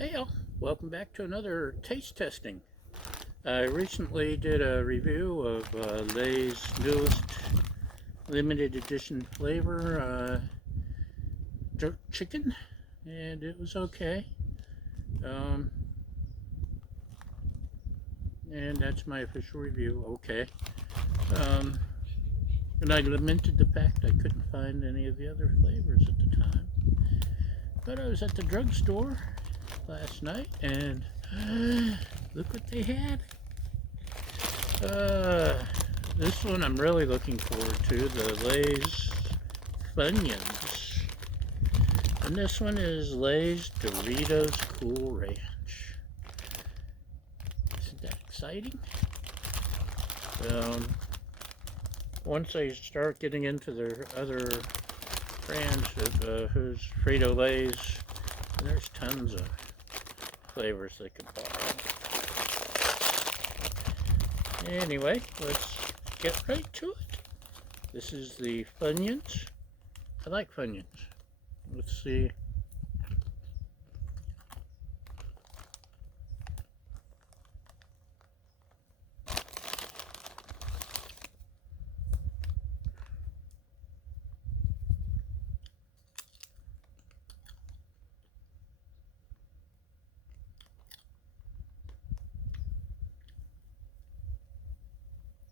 Hey all, welcome back to another taste testing. I recently did a review of Lay's newest limited edition flavor, jerk chicken, and it was okay. And that's my official review, okay. And I lamented the fact I couldn't find any of the other flavors at the time. But I was at the drugstore last night and look what they had. This one I'm really looking forward to, the Lay's Funyuns. And this one is Lay's Doritos Cool Ranch. Isn't that exciting? Once I start getting into their other brands of whose Frito-Lays, there's tons of flavors they could buy. Anyway, let's get right to it. This is the Funyuns. I like Funyuns. Let's see.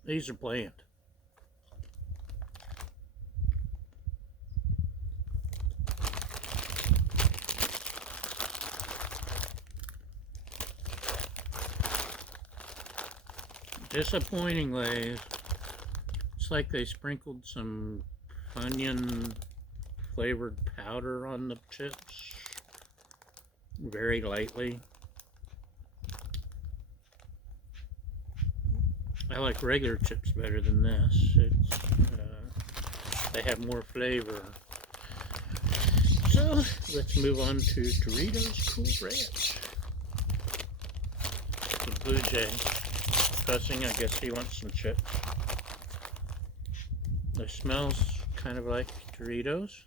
These are bland. Disappointing, Lay's. It's like they sprinkled some Funyun flavored powder on the chips very lightly. I like regular chips better than this. They have more flavor. So let's move on to Doritos Cool Ranch. The Blue Jay fussing. I guess he wants some chips. It smells kind of like Doritos.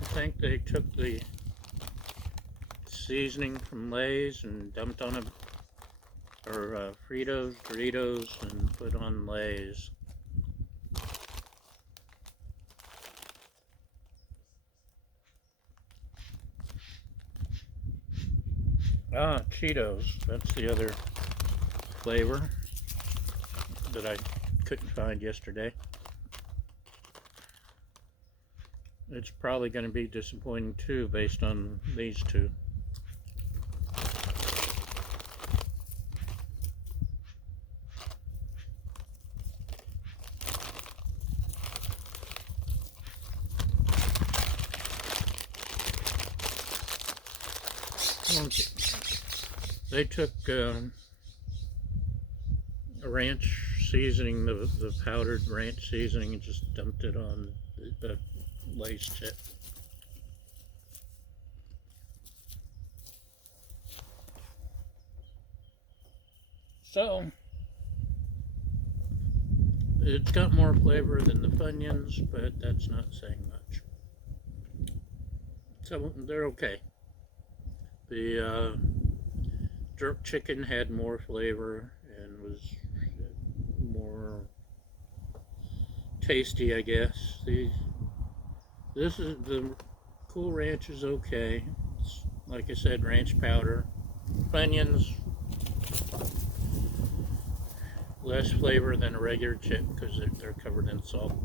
I think they took the seasoning from Lay's and dumped on Fritos, Doritos, and put on Lay's. Cheetos. That's the other flavor that I couldn't find yesterday. It's probably going to be disappointing too, based on these two. Okay. They took a ranch seasoning, the powdered ranch seasoning, and just dumped it on the Lay's chip. So it's got more flavor than the Funyuns, but that's not saying much. So they're okay. The jerk chicken had more flavor and was more tasty, I guess. This is the Cool Ranch is okay. It's, like I said, ranch powder. Funyuns, less flavor than a regular chip because they're covered in salt.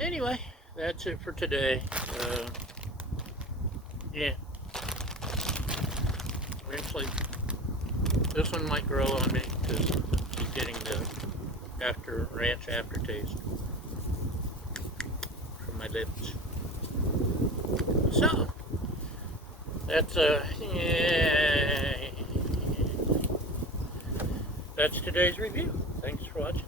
Anyway, that's it for today. Yeah. Eventually, this one might grow on me because she's getting the ranch aftertaste from my lips. So that's that's today's review. Thanks for watching.